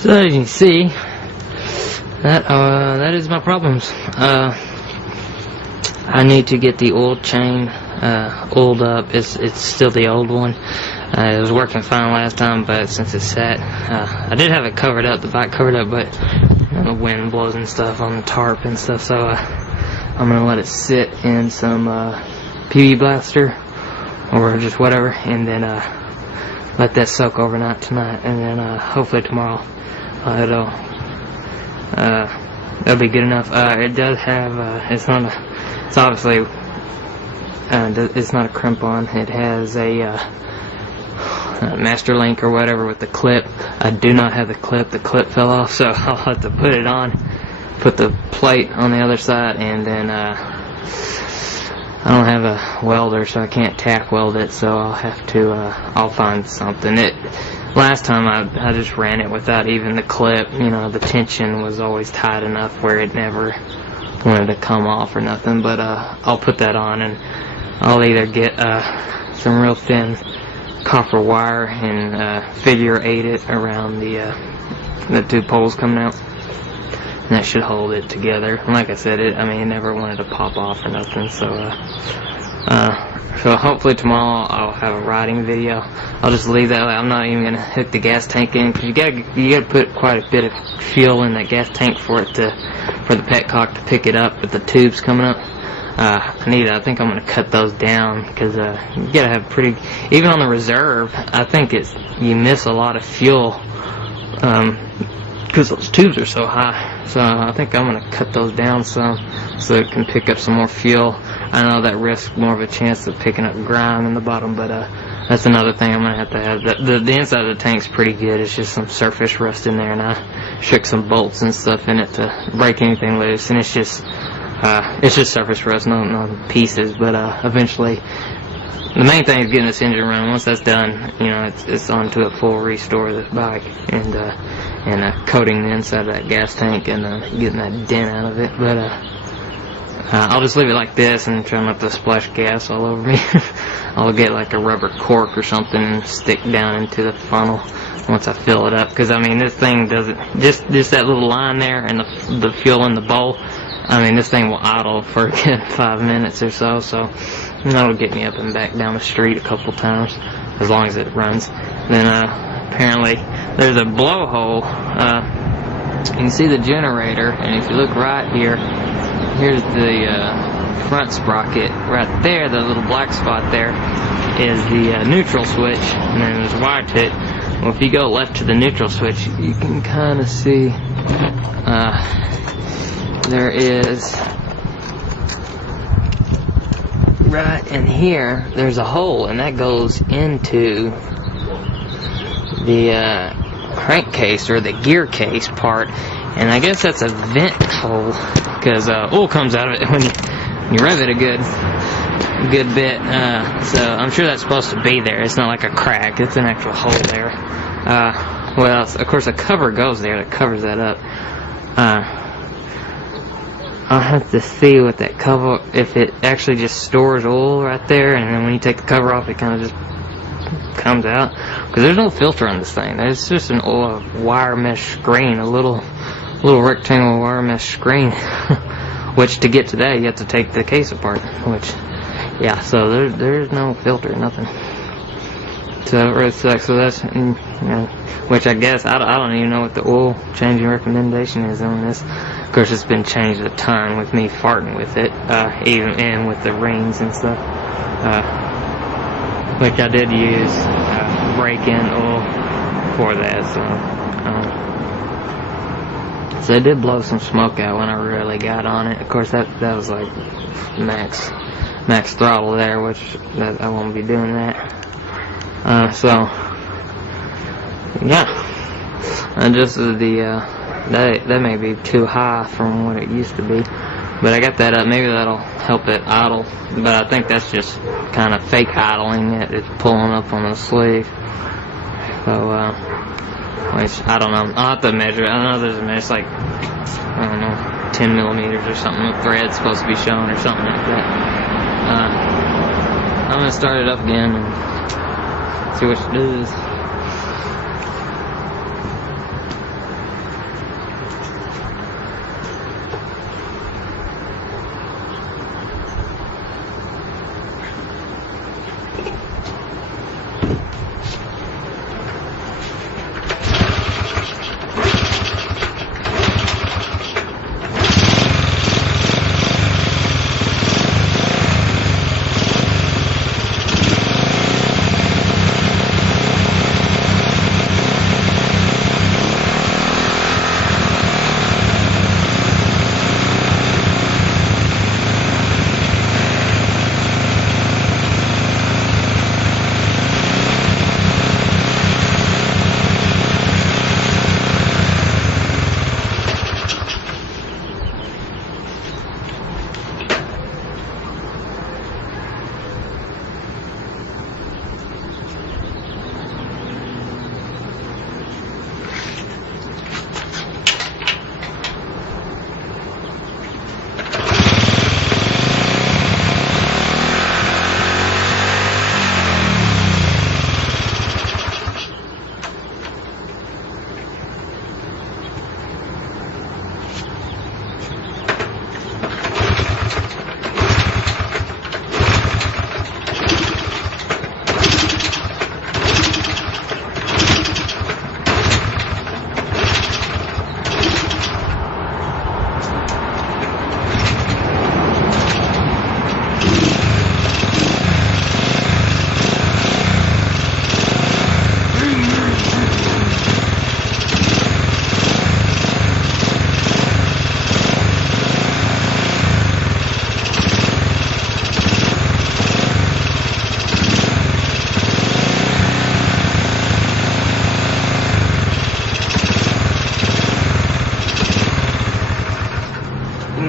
So as you can see, that is my problems. I need to get the oil chain oiled up. It's still the old one. It was working fine last time, but since it's set, I did have it covered up, the bike covered up, but the wind blows and stuff on the tarp and stuff, so I'm gonna let it sit in some PV blaster or just whatever, and then let that soak overnight tonight, and then hopefully tomorrow it'll be good enough. It does have it's obviously it's not a crimp-on. It has a master link or whatever with the clip. I do not have the clip. The clip fell off, so I'll have to put it on, put the plate on the other side, and then I don't have a welder, so I can't tack weld it, so I'll have to I'll find something. Last time I just ran it without even the clip. You know, the tension was always tight enough where it never wanted to come off or nothing, but I'll put that on, and I'll either get some real thin copper wire and figure 8 it around the 2 poles coming out, and that should hold it together. And like I said, it never wanted to pop off or nothing, so so hopefully tomorrow I'll have a riding video. I'll just leave that. I'm not even gonna hook the gas tank in, because you gotta put quite a bit of fuel in that gas tank for the petcock to pick it up with the tubes coming up. I think I'm gonna cut those down, because you gotta have pretty, even on the reserve, I think you miss a lot of fuel because those tubes are so high. So I think I'm gonna cut those down some so it can pick up some more fuel. I know that risks more of a chance of picking up grime in the bottom, but that's another thing I'm gonna have to have. The inside of the tank's pretty good. It's just some surface rust in there, and I shook some bolts and stuff in it to break anything loose, and it's just surface rust, no pieces. But eventually, the main thing is getting this engine running. Once that's done, you know, it's on to a full restore of this bike, and coating the inside of that gas tank and getting that dent out of it. But I'll just leave it like this and try not to splash gas all over me. I'll get like a rubber cork or something and stick down into the funnel once I fill it up, because this thing doesn't, just that little line there and the fuel in the bowl, this thing will idle for a good 5 minutes or so, so that'll get me up and back down the street a couple times, as long as it runs. Then apparently there's a blowhole. You can see the generator, and if you look right here, here's the front sprocket. Right there, the little black spot there is the neutral switch, and then there's a wire to it. Well, if you go left to the neutral switch, you can kind of see there is, right in here, there's a hole, and that goes into the crankcase or the gear case part, and I guess that's a vent hole, because oil comes out of it when you rev it a good bit, so I'm sure that's supposed to be there. It's not like a crack, it's an actual hole there. Well, of course a cover goes there that covers that up. I'll have to see what that cover, if it actually just stores oil right there, and then when you take the cover off it kind of just comes out, because there's no filter on this thing. There's just an oil wire mesh screen, a little rectangle wire mesh screen, which to get to that you have to take the case apart, which, yeah, so there's no filter, nothing. So it really sucks. So that's, which I guess I don't even know what the oil changing recommendation is on this. Of course, it's been changed a ton with me farting with it, even and with the rings and stuff. Which I did use break-in oil for that. So it did blow some smoke out when I really got on it. Of course, that was like max throttle there, which I won't be doing that. So yeah, and just that may be too high from what it used to be, but I got that up. Maybe that'll help it idle, but I think that's just kind of fake idling it. It's pulling up on the sleeve. So which I don't know. I'll have to measure it. I know there's a measure, like, I don't know, 10 millimeters or something. The thread's supposed to be showing or something like that. I'm gonna start it up again and see what it does.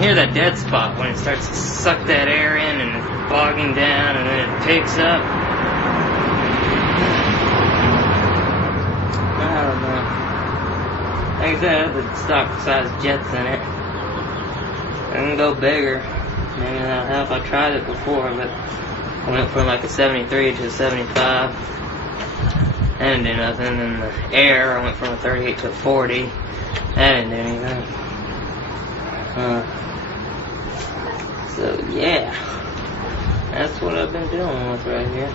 hear that dead spot when it starts to suck that air in and it's bogging down and then it picks up. I don't know. Like I said, I have the stock size jets in it. I can go bigger. Maybe that'll help. I tried it before, but I went from like a 73 to a 75. That didn't do nothing. And the air, I went from a 38 to a 40. That didn't do anything. So yeah, that's what I've been dealing with right here.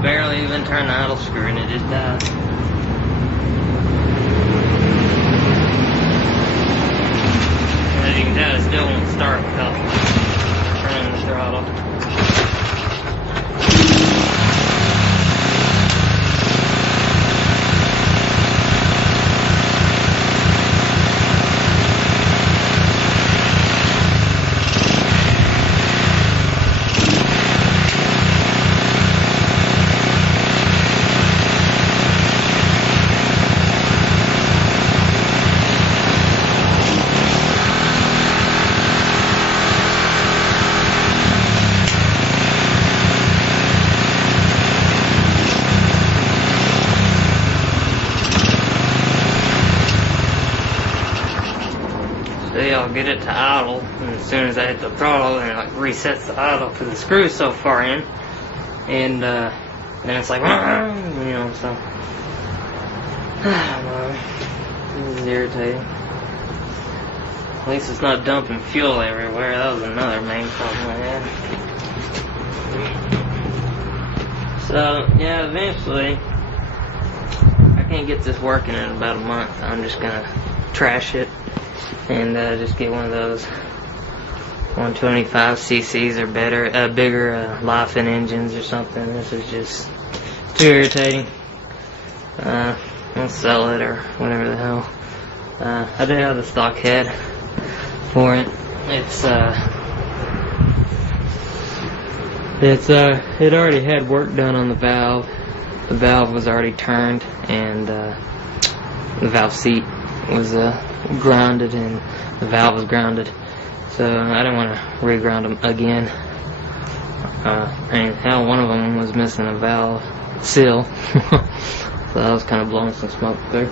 Barely even turned the idle screw and it just died. As you can tell, it still won't start without turning the throttle. I'll get it to idle, and as soon as I hit the throttle, and it like resets the idle because the screw's so far in, and then it's like, you know, so I don't know. This is irritating. At least it's not dumping fuel everywhere. That was another main problem I had. So yeah, eventually I can't get this working in about a month. I'm just gonna trash it and just get one of those 125 cc's or better, bigger Lifen engines or something. This is just too irritating. I'll sell it or whatever the hell. I do have the stock head for it. It already had work done on the valve. The valve was already turned, and the valve seat was grounded, and the valve was grounded. So I didn't want to re-ground them again. And hell, one of them was missing a valve seal. So I was kind of blowing some smoke through.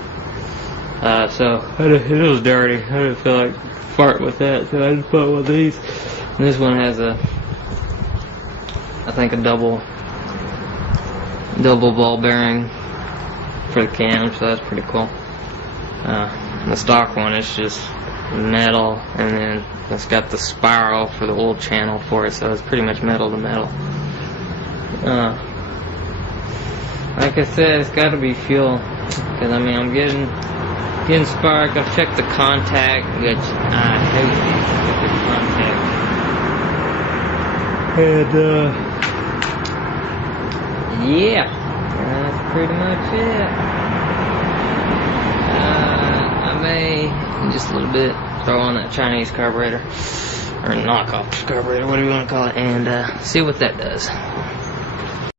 So it was dirty. I didn't feel like fart with that, so I just put one of these. And this one has I think a double ball bearing for the cam, so that's pretty cool. The stock one is just metal, and then it's got the spiral for the oil channel for it, so it's pretty much metal to metal. Like I said, it's got to be fuel, because I mean I'm getting spark. I've checked the contact, which I hate the contact, and yeah, that's pretty much it. I may just a little bit throw on that Chinese carburetor, or knockoff carburetor, whatever you want to call it, and see what that does.